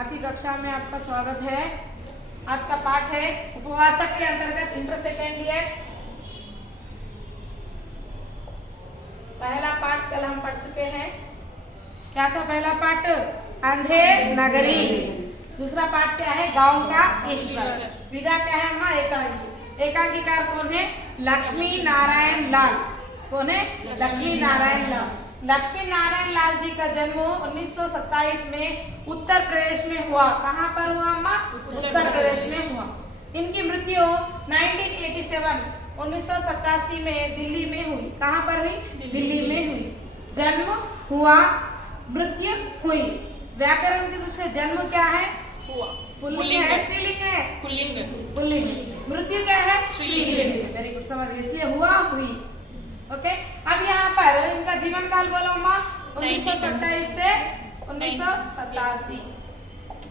आज की कक्षा में आपका स्वागत है। आज का पाठ है उपवाचक के अंतर्गत इंटर सेकेंड ईयर। पहला पाठ कल हम पढ़ चुके हैं। क्या था पहला पाठ? अंधेर नगरी। दूसरा पाठ क्या है? गांव का ईश्वर। विधा क्या है अम्मा? एकांकी। एकांकीकार कौन है? लक्ष्मी नारायण लाल। कौन है? लक्ष्मी नारायण लाल। लक्ष्मी नारायण लाल जी का जन्म 1927 में उत्तर प्रदेश में हुआ। कहाँ पर हुआ अम्मा? उत्तर प्रदेश में हुआ। इनकी मृत्यु 1987 में दिल्ली में हुई। कहाँ पर हुई? दिल्ली में हुई। जन्म हुआ, मृत्यु हुई। व्याकरण की दृष्टि से जन्म क्या है? हुआ। पुल्लिंग है, स्त्रीलिंग है? पुल्लिंग। मृत्यु क्या है? स्त्रीलिंग। वेरी गुड, समझ गए। इसलिए हुआ, हुई। ओके। अब यहाँ पर इनका जीवन काल बोलो अम्मा। 1927 से 1987,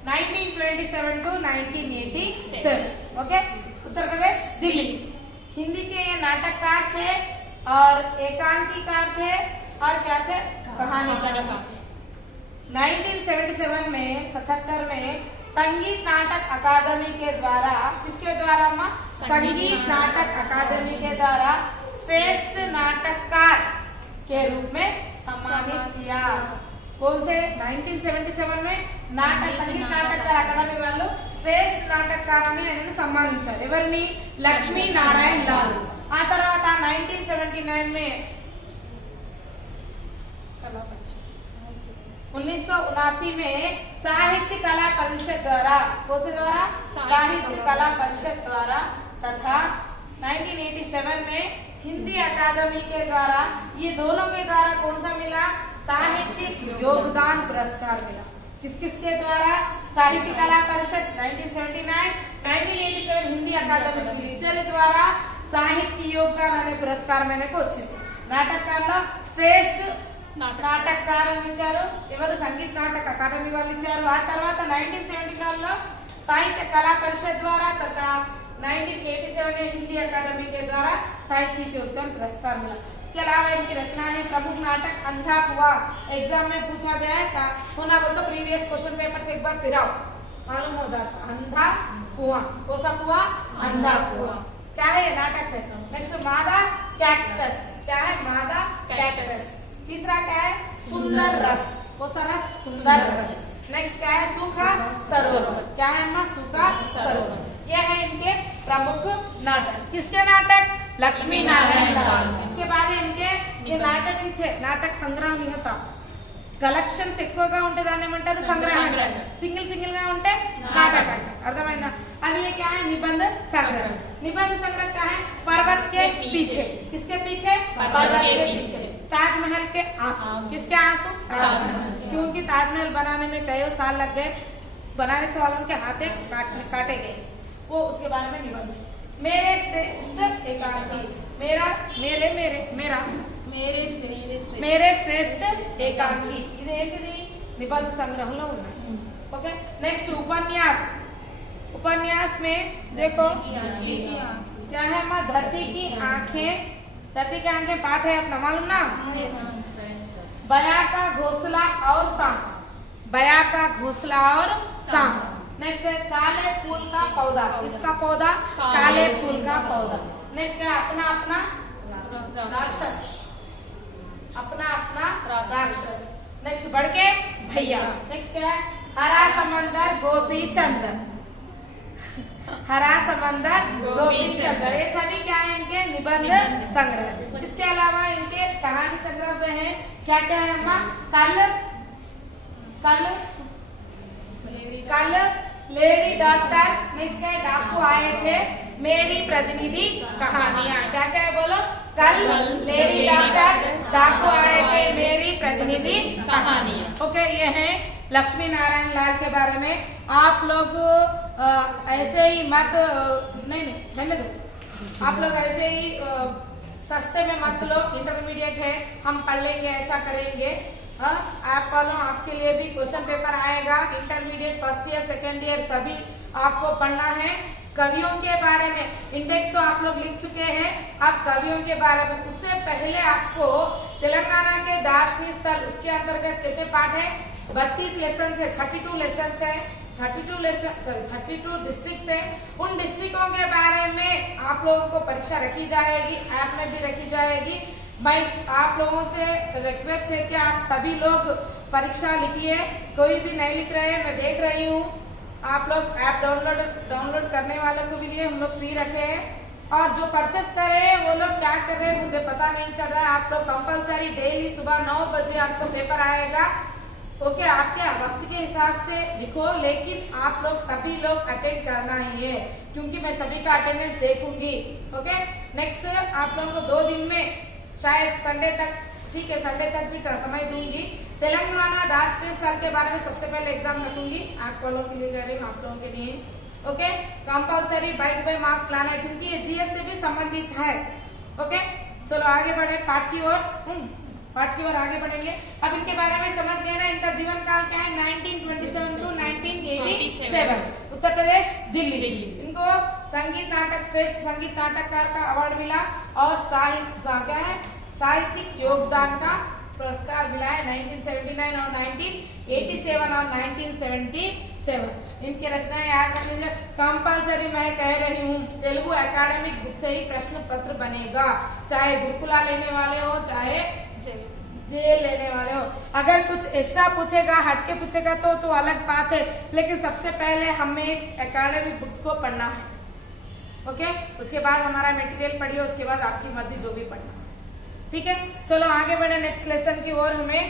1927 to 1987। ओके। उत्तर प्रदेश, दिल्ली। हिंदी के ये नाटककार थे और एकांकीकार थे और क्या थे? कहानीकार। 1977 में 77 में संगीत नाटक अकादमी के द्वारा, किसके द्वारा अम्मा? संगीत नाटक अकादमी के द्वारा श्रेष्ठ नाटककार के रूप में सम्मानित किया। कौन से? 1977 में नाटक संगीत नाटककार अकादमी वालों श्रेष्ठ नाटककाराన్ని ఆయనను సన్మానించారు। ఎవరిని? లక్ష్మీ నారాయణ లాల్। ఆ తర్వాత 1979 में 1979 में साहित्य कला परिषद द्वारा, कौन से द्वारा? साहित्य कला परिषद द्वारा तथा 1987 में हिंदी अकादमी के द्वारा, ये दोनों के द्वारा कौन सा मिला? साहित्यिक योगदान पुरस्कार मिला। किस किस के द्वारा? साहित्य कला परिषद 1979, 1987 हिंदी अकादमी इద్దరి द्वारा साहित्य योगदान అనే పురస్కారం మనకు వచ్చింది। నాటకాల్లో శ్రేష్ఠ నాటకకారుని ఇచ్చారు। ఎవరు? సంగీత నాటక అకాడమీ వాళ్ళు ఇచ్చారు। ఆ తర్వాత 1979 లో साहित्य कला परिषद द्वारा तथा 1987 में हिंदी अकादमी के द्वारा साहित्य योगदान पुरस्कार मिला। इसके अलावा इनकी रचना है प्रमुख नाटक अंधा कुआं। एग्जाम में पूछा गया है का होना बोल तो प्रीवियस क्वेश्चन पेपर से एक बार फिराओ, मालूम हो जाता। अंधा कुआं, कौन सा कुआं? अंधा कुआं। क्या है? नाटक है। नेक्स्ट मादा कैक्टस। क्या है? मादा कैक्टस। तीसरा क्या है? सुंदर रस। कौन सा रस? सुंदर रस। नेक्स्ट क्या है? सूखा सरोवर। क्या है अम्मा? सूखा सरोवर। यह है इनके प्रमुख नाटक। किसके नाटक? लक्ष्मी नारायण लाल। इसके बाद इनके ये नाटक नाटक संग्रह नहीं होता। కలెక్షన్స్ ఎక్కువగా ఉంటే దాన్ని ఏమంటారు? సంగ్రహం అంటారు। సింగిల్ సింగిల్ గా ఉంటే नाटक అంటారు। అర్థమైందా? अब ये क्या है? निबंध संग्रह। निबंध संग्रह क्या है? पर्वत के पीछे। किसके पीछे? पर्वत के पीछे। ताजमहल के आंसू। किसके आंसू? ताजमहल। क्योंकि ताजमहल बनाने में कई साल लग गए, बनाने से वालों के हाथे काटे गए, वो उसके बारे में निबंध। मेरे श्रेष्ठ एकांकी। मेरे श्रेष्ठ एकांकी ఇదేంటిది? निबंध సంగ్రహంలో ఉన్నాయి। ओके। नेक्स्ट उपन्यास। उपन्यास में देखो क्या है माँ? धरती की आंखें। धरती की आंखें पाठ है अपना, मालूम ना? बया का घोंसला और सांप। बया का घोंसला और सांप। नेक्स्ट है काले फूल का पौधा। किसका पौधा? काले फूल का पौधा। नेक्स्ट है अपना अपना राक्षस। अपना अपना राक्षस। नेक्स्ट बढ़ के भैया। नेक्स्ट क्या है? हरा समंदर गोपी चंदर। हरा समंदर गोपी चंदर। ये सभी क्या है? इनके निबंध संग्रह। इसके अलावा इनके कहानी संग्रह में है क्या क्या है अम्मा? कल लेडी डॉक्टर। नेक्स्ट है डाकू आए थे, मेरी प्रतिनिधि कहानियां। क्या क्या है बोलो? कल लेडी डॉक्टर, डाकू आए थे, मेरी प्रतिनिधि कहानियां। ओके। ये है लक्ष्मी नारायण लाल के बारे में। आप लोग ऐसे ही मत नहीं रहने दो। आप लोग ऐसे ही सस्ते में मत लो। इंटरमीडिएट है, हम पढ़ लेंगे, ऐसा करेंगे। आप वालों, आपके लिए भी क्वेश्चन पेपर आएगा। Intermediate first year second year सभी आपको पढ़ना है। कवियों के बारे में इंडेक्स तो आप लोग लिख चुके हैं। अब कवियों के बारे में उससे पहले आपको तेलंगाना के दार्शनिक स्थल, उसके अंतर्गत कितने पाठ है? 32 लेसन है, 32 लेसन है। 32 डिस्ट्रिक्ट है। उन डिस्ट्रिक्टों के बारे में आप लोगों को परीक्षा रखी जाएगी, ऐप में भी रखी जाएगी। भाई आप लोगों से रिक्वेस्ट है कि आप सभी लोग परीक्षा लिखिए, कोई भी नहीं लिख रहे हैं, मैं देख रही हूँ। आप लोग ऐप डाउनलोड करने वालों को भी लिए हम लोग फ्री रखे हैं, और जो परचेस कर रहे हैं वो लोग क्या कर रहे हैं मुझे पता नहीं चल रहा है। आप लोग कंपलसरी डेली सुबह 9 बजे आपको पेपर आएगा, ओके। आपके वक्त के हिसाब से लिखो, लेकिन आप लोग सभी लोग अटेंड करना ही है, क्योंकि मैं सभी का अटेंडेंस देखूंगी, ओके। नेक्स्ट आप लोगों को 2 दिन में शायद संडे तक, ठीक है, संडे तक भी समय दूंगी। तेलंगाना राष्ट्रीय स्तर के बारे में सबसे पहले एग्जाम रखूंगी, आप लोगों के लिए दे रही हूँ, आप लोगों के लिए, ओके। कंपलसरी बाय मार्क्स लाना है, क्योंकि ये जीएस से भी संबंधित है, ओके। चलो आगे बढ़े पाठ की ओर आगे बढ़ेंगे। अब इनके बारे में समझ गए ना, इनका जीवन काल क्या है, 1927 टू 1987, उत्तर प्रदेश दिल्ली। इनको संगीत नाटक श्रेष्ठ संगीत नाटककार का अवार्ड मिला, और साहित्यिक योगदान का पुरस्कार मिला है 1979 और 1987 और 1977। इनकी रचनाएं याद रख लीजिए। कंपलसरी मैं कह रही हूँ, तेलुगु एकेडमिक बुक से ही प्रश्न पत्र बनेगा, चाहे गुरुकुला लेने वाले हो चाहे जेल लेने वाले हो। अगर कुछ एक्स्ट्रा पूछेगा, हटके पूछेगा तो अलग बात है, लेकिन सबसे पहले हमें एकेडमिक बुक्स को पढ़ना है, ओके। उसके बाद हमारा मटेरियल पढ़िए, उसके बाद आपकी मर्जी जो भी पढ़ना, ठीक है। चलो आगे बढ़े नेक्स्ट लेसन की ओर। हमें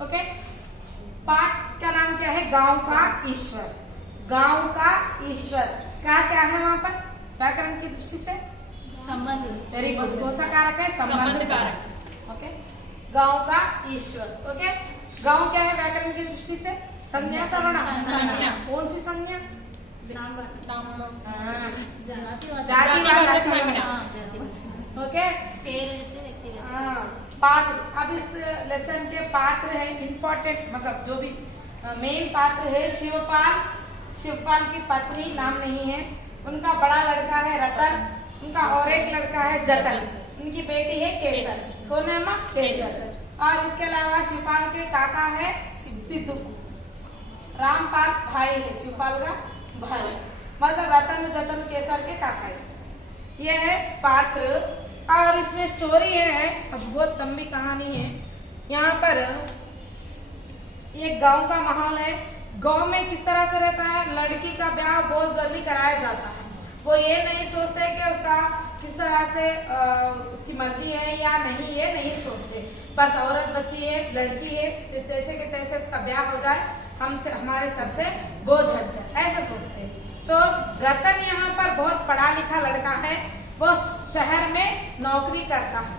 ओके, पाठ का नाम क्या है, गांव का ईश्वर। गांव का ईश्वर का क्या है वहां पर व्याकरण की दृष्टि से, संबंध। वेरी गुड, कौन सा कारक है, संबंध कारक, ओके। गांव का ईश्वर, ओके। गांव क्या है व्याकरण की दृष्टि से, संज्ञा सर्वनाम। कौन सी संज्ञा, जातिवाचक संज्ञा, ओके। पात्र, अब इस लेसन के पात्र है इंपॉर्टेंट, मतलब जो भी मेन पात्र है शिवपाल की पत्नी नाम नहीं है, उनका बड़ा लड़का है रतन, उनका और एक लड़का है जतन, उनकी बेटी है केसर। कौन है माँ, केसर। और इसके अलावा शिवपाल के काका है सिद्धू, रामपाल भाई है शिवपाल का भाई, मतलब रतन जतन केसर के काका है। यह है पात्र, और इसमें स्टोरी है, अब बहुत लंबी कहानी है। यहाँ पर ये गांव का माहौल है। गांव में किस तरह से रहता है, लड़की का ब्याह बहुत जल्दी कराया जाता है। वो ये नहीं सोचते कि उसका किस तरह से उसकी मर्जी है या नहीं, ये नहीं सोचते, बस औरत बच्ची है, लड़की है, जैसे कि तैसे उसका ब्याह हो जाए, हमसे हमारे सर से बोझ हट जाए, ऐसा सोचते हैं। तो रतन यहाँ पर बहुत पढ़ा लिखा लड़का है, वो शहर में नौकरी करता है,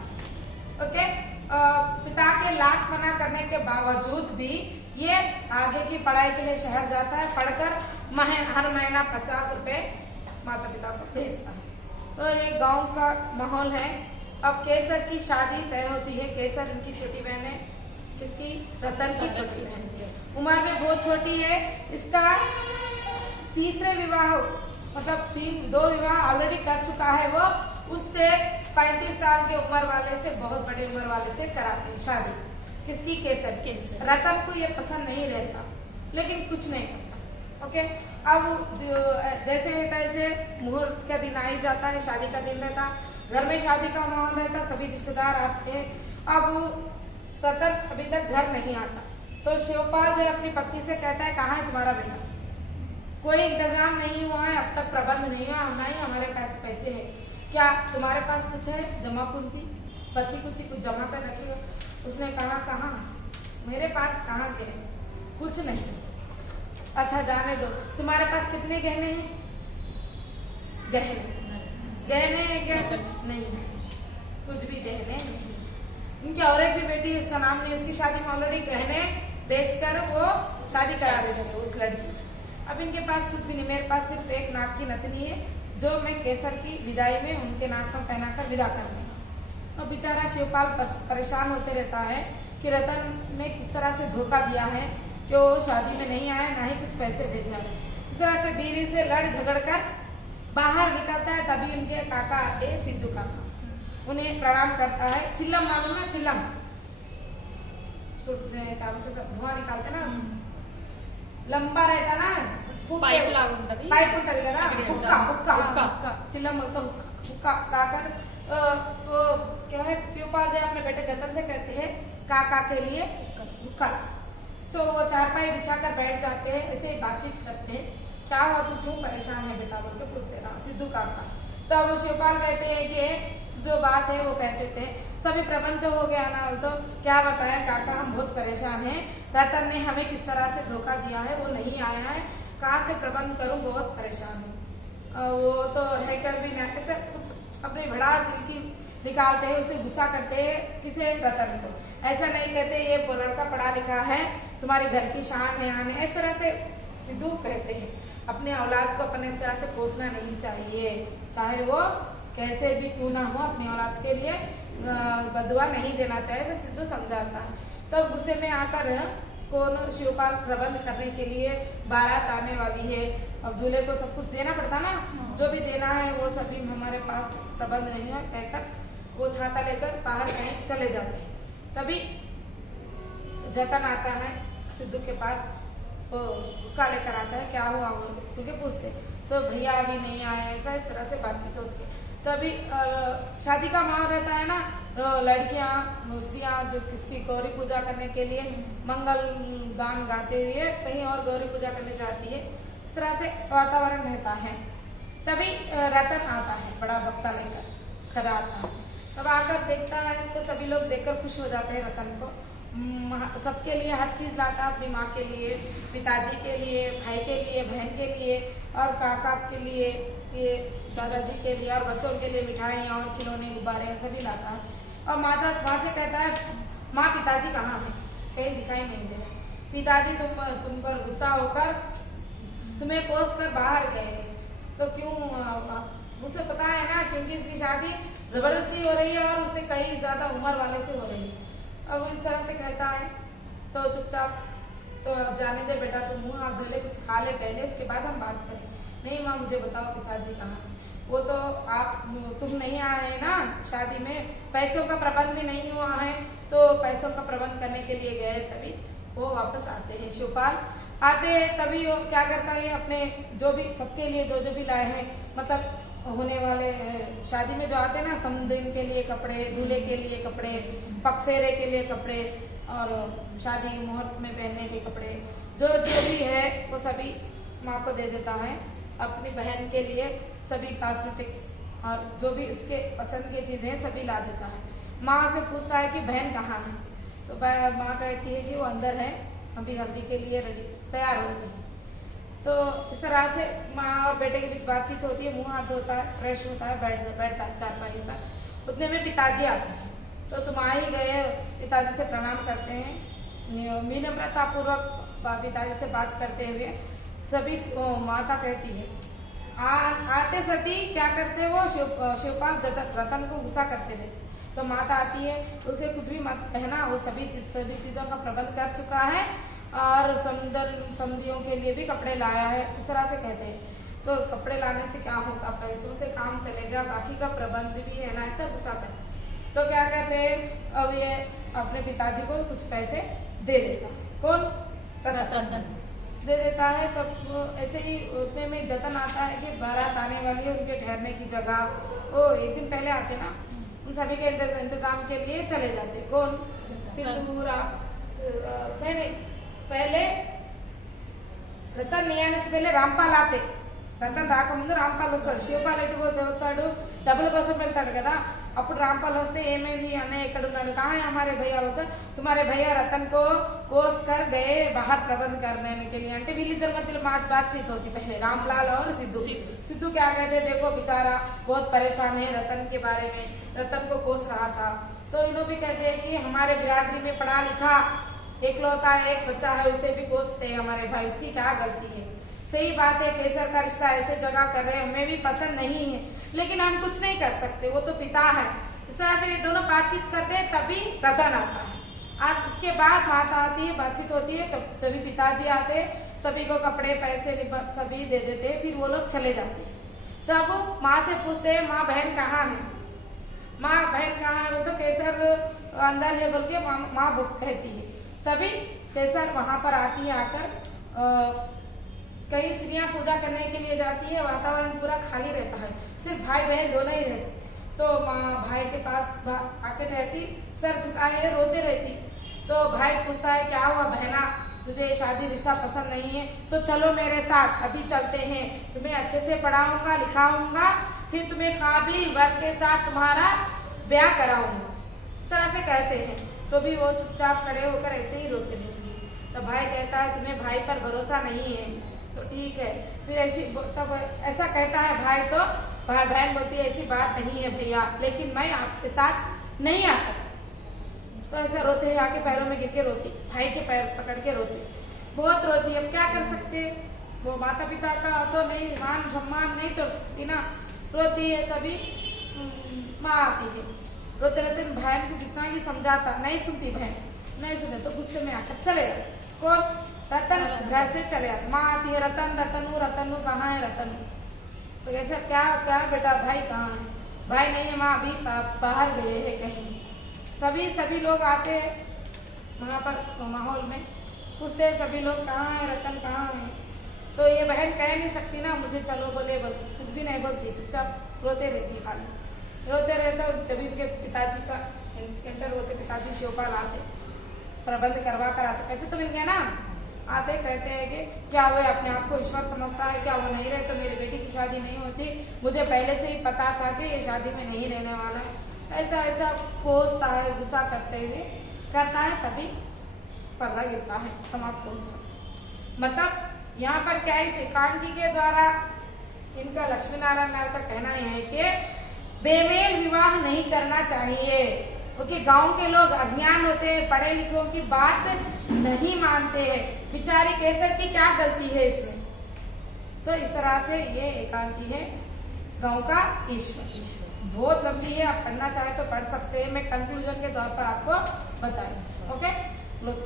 ओके। पिता के लाख मना करने के बावजूद भी ये आगे की पढ़ाई के लिए शहर जाता है, पढ़कर हर महीना 50 रुपए माता पिता को भेजता है। तो ये गांव का माहौल है। अब केसर की शादी तय होती है। केसर इनकी छोटी बहन है, किसकी, रतन की छोटी बहन, उम्र में बहुत छोटी है। इसका तीसरे विवाह, मतलब 2 विवाह ऑलरेडी कर चुका है वो, उससे 35 साल की उम्र वाले से, बहुत बड़ी उम्र वाले से कराते हैं शादी। किसकी, केसर। रतन को ये पसंद नहीं रहता, लेकिन कुछ नहीं कर सकता, ओके। अब जैसे तैसे मुहूर्त का दिन आ ही जाता है, शादी का दिन रहता, घर में शादी का माहौल रहता, सभी रिश्तेदार आते हैं। अब रतन अभी तक घर नहीं आता, तो शिवपाल जो अपनी पत्नी से कहता है, कहाँ है तुम्हारा बेटा, कोई इंतजाम नहीं हुआ है, अब तक प्रबंध नहीं हुआ, ना ही हमारे पास पैसे हैं, क्या तुम्हारे पास कुछ है जमा पूंजी, बची कुछ जमा कर रखी हो। उसने कहा, कहाँ, मेरे पास कहाँ के, कुछ नहीं। अच्छा जाने दो, तुम्हारे पास कितने गहने हैं, गहने हैं क्या, कुछ नहीं है, कुछ भी गहने नहीं। उनकी और एक भी बेटी है, उसका नाम नहीं, उसकी शादी में ऑलरेडी गहने बेचकर वो शादी करा देते थे उस लड़की। अब इनके पास कुछ भी नहीं, मेरे पास सिर्फ एक नाक की नथनी है, जो मैं केसर की विदाई में उनके नाक में पहनाकर विदा कर दूंगा। तो बेचारा शिवपाल परेशान होते रहता है कि रतन ने किस तरह से धोखा दिया है कि वो शादी में नहीं आया, ना ही कुछ पैसे भेजा है। इस तरह से बीवी से लड़ झगड़ कर बाहर निकलता है, तभी उनके काका आते सिद्धू काका, उन्हें प्रणाम करता है। चिल्लम मालूम ना, चिल्लम क्या बोलते धुआं निकालते ना, लंबा रहता ना, पाइप ఉంటది కదా, हुक्का चिल्ला बोलते हुक्का लाकर वो क्या है शिवपाल जी अपने बेटे जतन से कहते हैं काका के लिए हुक्का। तो वो चारपाई बिछाकर बैठ जाते हैं, ऐसे ही बातचीत करते हैं, क्या हुआ तू क्यों परेशान है बेटा बोल के पूछते ना सिद्धू काका। तो वो शिवपाल कहते हैं कि जो बात है वो कहते थे सभी प्रबंध हो गया ना, तो क्या बताया काका हम बहुत परेशान हैं, रतन ने हमें किस तरह से धोखा दिया है, वो नहीं आया है, कहाँ से प्रबंध करूं, बहुत परेशान हूँ। वो तो रहकर भी ना ऐसे कुछ अपनी भड़ास दिल की निकालते हैं, उसे गुस्सा करते हैं, किसे रतन को। ऐसा नहीं कहते ये लड़का पढ़ा लिखा है, तुम्हारे घर की शान है आने, इस तरह से सिद्धू कहते हैं अपने औलाद को अपने इस तरह से पोसना नहीं चाहिए, चाहे वो कैसे भी क्यों ना हो, अपनी औलाद के लिए बदुआ नहीं देना चाहिए, ऐसे सिद्धू समझाता है। तब तो गुस्से में आकर कौन शिवपाल प्रबंध करने के लिए बारात आने वाली है, अब दूल्हे को सब कुछ देना पड़ता ना, जो भी देना है वो सभी हमारे पास प्रबंध नहीं है कहकर वो छाता लेकर बाहर कहीं चले जाते हैं। तभी जतन आता है सिद्धू के पास, वो हुक्का लेकर आता है, क्या हुआ वो क्योंकि पूछते तो भैया अभी नहीं आए, ऐसा इस तरह से बातचीत होती है। तभी शादी का माहौल रहता है ना, लड़कियां दूसरियां जो किसकी गौरी पूजा करने के लिए मंगल गान गाते हुए कहीं और गौरी पूजा करने जाती है, इस तरह से वातावरण रहता है। तभी रतन आता है बड़ा बक्सा लेकर, खड़ा आता है, तब आकर देखता है तो सभी लोग देखकर खुश हो जाते हैं रतन को, सबके लिए हर चीज लाता है, अपनी माँ के लिए, पिताजी के लिए, भाई के लिए, बहन के लिए और काका के लिए, ये दादाजी के लिए और बच्चों के लिए मिठाइयाँ और खिलौने गुब्बारे सभी लाता है। और माता माँ से कहता है माँ पिताजी कहाँ हैं, कहीं दिखाई नहीं दे रहे, पिताजी तुम पर गुस्सा होकर तुम्हें कोस कर बाहर गए, तो क्यों, मुझे पता है ना क्योंकि इसकी शादी जबरदस्ती हो रही है और उससे कहीं ज्यादा उम्र वाले से हो रही है। अब वो इस तरह से कहता है तो चुपचाप, तो अब जाने दे बेटा, तुम मुंह हाथ धो ले, कुछ खा ले पहले, उसके बाद हम बात करें। नहीं माँ मुझे बताओ पिताजी कहाँ, वो तो तुम नहीं आ रहे ना शादी में, पैसों का प्रबंध भी नहीं हुआ है, तो पैसों का प्रबंध करने के लिए गए, तभी वो वापस आते हैं। शिवपाल आते हैं तभी वो क्या करता है, अपने जो भी सबके लिए जो भी लाए हैं, मतलब होने वाले शादी में जो आते हैं ना, समदिन के लिए कपड़े, दूल्हे के लिए कपड़े, पगफेरे के लिए कपड़े और शादी मुहूर्त में पहनने के कपड़े, जो भी है वो सभी माँ को दे देता है। अपनी बहन के लिए सभी कॉस्मेटिक्स और जो भी उसके पसंद की चीजें सभी ला देता है। माँ से पूछता है कि बहन कहाँ है, तो माँ कहती है कि वो अंदर है, अभी हल्दी के लिए रेडी तैयार हो गई। तो इस तरह से माँ और बेटे के बीच बातचीत होती है, मुंह हाथ धोता है, फ्रेश होता है, बैठता है चारपाई पर। उतने में पिताजी आते हैं, तो तुम आ ही गए, पिताजी से प्रणाम करते हैं, विनम्रता पूर्वक पिताजी से बात करते हुए सभी माता कहती है आते सती क्या करते वो शिवपाल रतन को गुस्सा करते थे, तो माता आती है, उसे कुछ भी मत कहना, वो सभी चीजों का प्रबंध कर चुका है और समधियों के लिए भी कपड़े लाया है, इस तरह से कहते हैं। तो कपड़े लाने से क्या होगा, पैसों से काम चलेगा, बाकी का प्रबंध भी है ना, ऐसा गुस्सा करते। तो क्या कहते हैं, अब ये अपने पिताजी को कुछ पैसे दे देता, कौन रतन दे देता है। तब ऐसे ही उतने में जतन आता है कि बारात आने वाली है, उनके ठहरने की जगह वो एक दिन पहले आते ना, उन सभी के इंतजाम के लिए चले जाते। कौन सिद्धू नहीं पहले रतन नहीं आने से पहले रामपाल आते, రతన్ రాకముందు రాంపాల్ వస్తాడు, శివపాల్ ఎటు పోతాడు, డబ్బుల కోసం వెళ్తాడు కదా, అప్పుడు రాంపాల్ వస్తే ఏమైంది అన్నయ్య ఎక్కడ ఉన్నాడు, कहाँ है हमारे भैया, बोलते तुम्हारे भैया रतन को कोस कर गए बाहर प्रबंध करने के लिए, అంటే వీళ్ళిద్దరి మధ్యలో बातचीत होती पहले रामलाल और सिद्धू क्या कहते, देखो बेचारा बहुत परेशान है रतन के बारे में, रतन को कोस रहा था। तो इन लोग भी कहते हैं कि हमारे बिरादरी में पढ़ा लिखा एकलौता एक बच्चा है, उसे भी कोसते हैं हमारे भाई, उसकी क्या गलती है। सही बात है, केसर का रिश्ता ऐसे जगह कर रहे हैं, हमें भी पसंद नहीं है, लेकिन हम कुछ नहीं कर सकते, वो तो पिता है। इस तरह से ये दोनों बातचीत करते हैं, तभी रतन आता है। आज उसके बाद माता आती है, बातचीत होती है, जब पिताजी आते हैं सभी को कपड़े पैसे सभी दे देते हैं, फिर वो लोग चले जाते हैं। तब माँ से पूछते हैं माँ बहन कहाँ है, माँ बहन कहाँ है, वो तो केसर अंदर है बोल के माँ कहती है। तभी तेसर वहां पर आती है आकर कई स्त्रियां पूजा करने के लिए जाती है, वातावरण पूरा खाली रहता है, सिर्फ भाई बहन दोनों ही रहते। तो माँ भाई के पास आके ठहरती, सर झुकाए रोते रहती। तो भाई पूछता है क्या हुआ बहना, तुझे शादी रिश्ता पसंद नहीं है तो चलो मेरे साथ, अभी चलते हैं, तुम्हें अच्छे से पढ़ाऊंगा लिखाऊंगा, फिर तुम्हें काबिल वर्ग के साथ तुम्हारा ब्याह कराऊंगा, इस तरह से कहते हैं। तो भी वो चुपचाप खड़े होकर ऐसे ही रोते रहती है। तो भाई कहता है तुम्हें भाई पर भरोसा नहीं है, तो ठीक है। फिर ऐसी तब ऐसा कहता है भाई, तो भाई बहन बोलती है ऐसी बात नहीं है भैया, लेकिन मैं आपके साथ नहीं आ सकती। तो ऐसे रोते हैं, आके पैरों में गिर के रोती, भाई के पैर पकड़ के रोती, बहुत रोती। अब क्या कर सकते, वो माता पिता का तो नहीं मान सम्मान नहीं तोड़ सकती ना, रोती है। तभी माँ आती है, रोते रोते बहन को कितना ही समझाता, नहीं सुनती बहन, नहीं सुने तो गुस्से में आकर चले जाते। कौन, रतन घर से चले जाते। माँ आती है, रतन रतनू रतनू कहाँ है रतनू, तो ऐसा क्या क्या बेटा भाई कहाँ है, भाई नहीं है माँ अभी बाहर गए हैं कहीं। तभी सभी लोग आते हैं वहाँ पर माहौल में, पूछते हैं सभी लोग कहाँ है रतन कहाँ है। तो ये बहन कह नहीं सकती ना मुझे चलो बोले, कुछ भी नहीं बोलती, चुपचाप रोते रहती, खाली रोते रहते। जब इनके पिताजी का एंटर होते, पिताजी शिवपाल आते, प्रबंध करवा कर आते, पैसे तो मिल गया ना, आते कहते हैं कि क्या वो अपने आप को ईश्वर समझता है, क्या वो नहीं रहे तो मेरी बेटी की शादी नहीं होती, मुझे पहले से ही पता था कि ये शादी में नहीं रहने वाला है। ऐसा ऐसा कोसता है, गुस्सा करते हुए करता है, तभी पर्दा गिरता है, समाप्त हो जाता। मतलब यहाँ पर क्या है, इस एकांकी के द्वारा इनका लक्ष्मी नारायण लाल का कहना है कि बेमेल विवाह नहीं करना चाहिए, क्योंकि गांव के लोग अज्ञान होते हैं, पढ़े लिखों की बात नहीं मानते हैं, बिचारी केसर की क्या गलती है इसमें। तो इस तरह से ये एकांकी है गांव का ईश्वर। बहुत लंबी है, आप पढ़ना चाहे तो पढ़ सकते हैं, मैं कंक्लूजन के तौर पर आपको बताऊं। Okay, close.